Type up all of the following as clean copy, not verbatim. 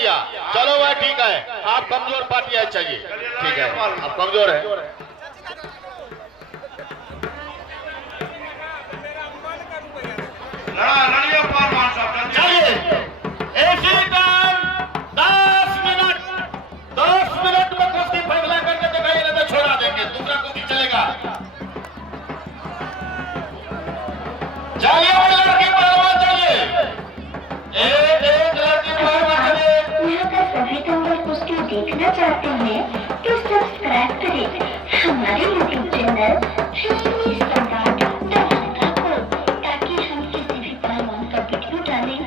दिया। चलो भाई ठीक है, आप कमजोर पार्टी है, चाहिए ठीक है, आप कमजोर है। चलिए इसी टाइम 10 मिनट में कुश्ती फैसला करके दिखाइए, नहीं तो छोड़ा देंगे, दूसरा कुश्ती चलेगा। चलिए लड़की पहलवान, चलिए एक लड़की पहलवान, चलिए। यहाँ का सभी दंगल कुश्ती देखना चाहते हैं तो सब्सक्राइब करें हमारे यूट्यूब चैनल फिल्मी सम्राट दंगल को, ताकि हम किसी भी पहलवान का वीडियो डालें।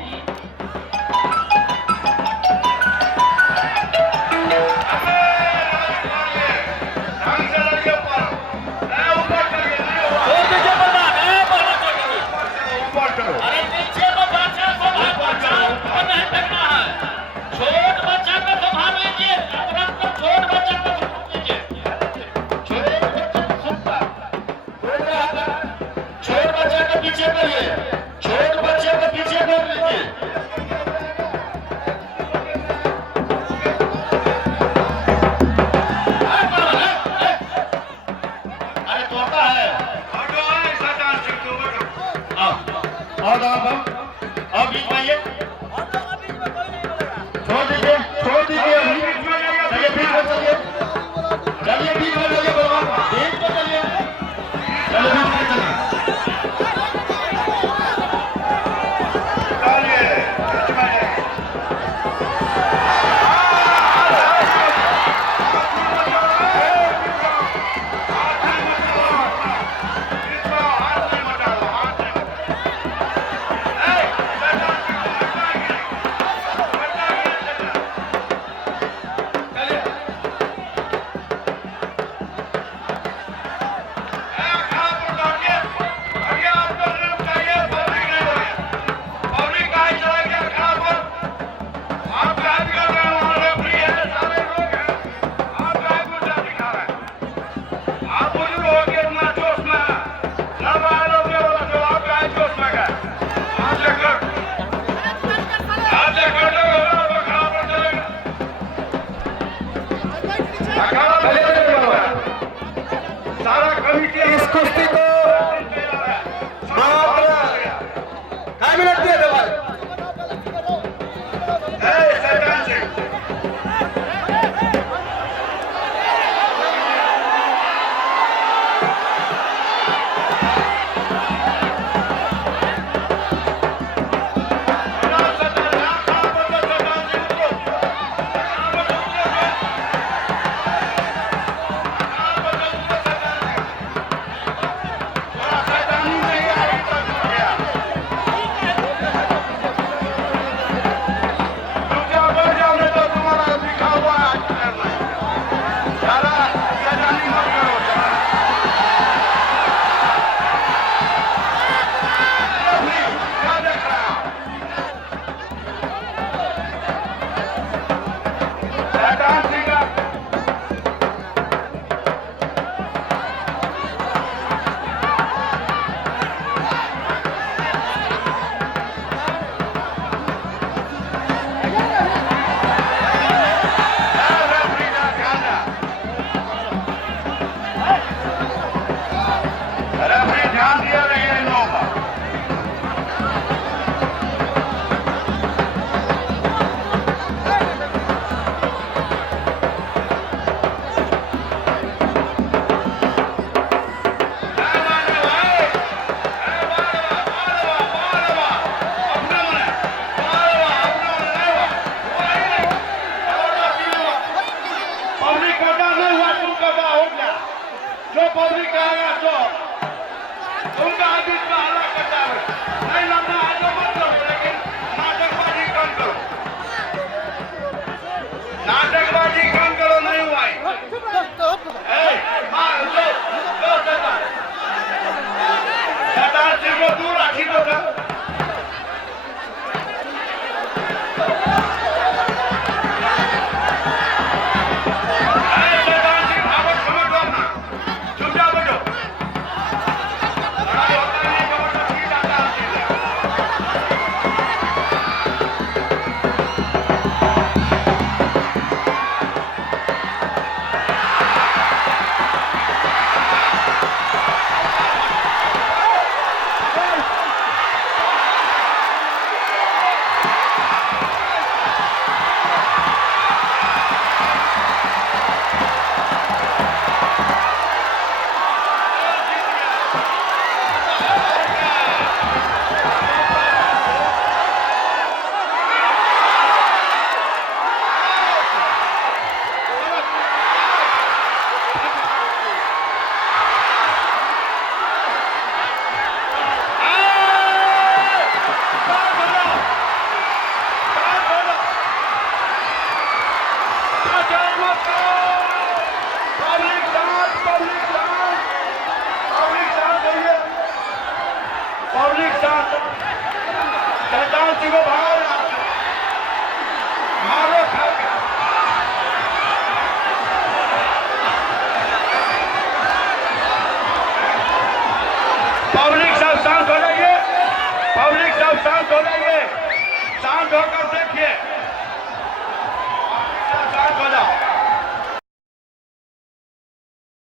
देखिए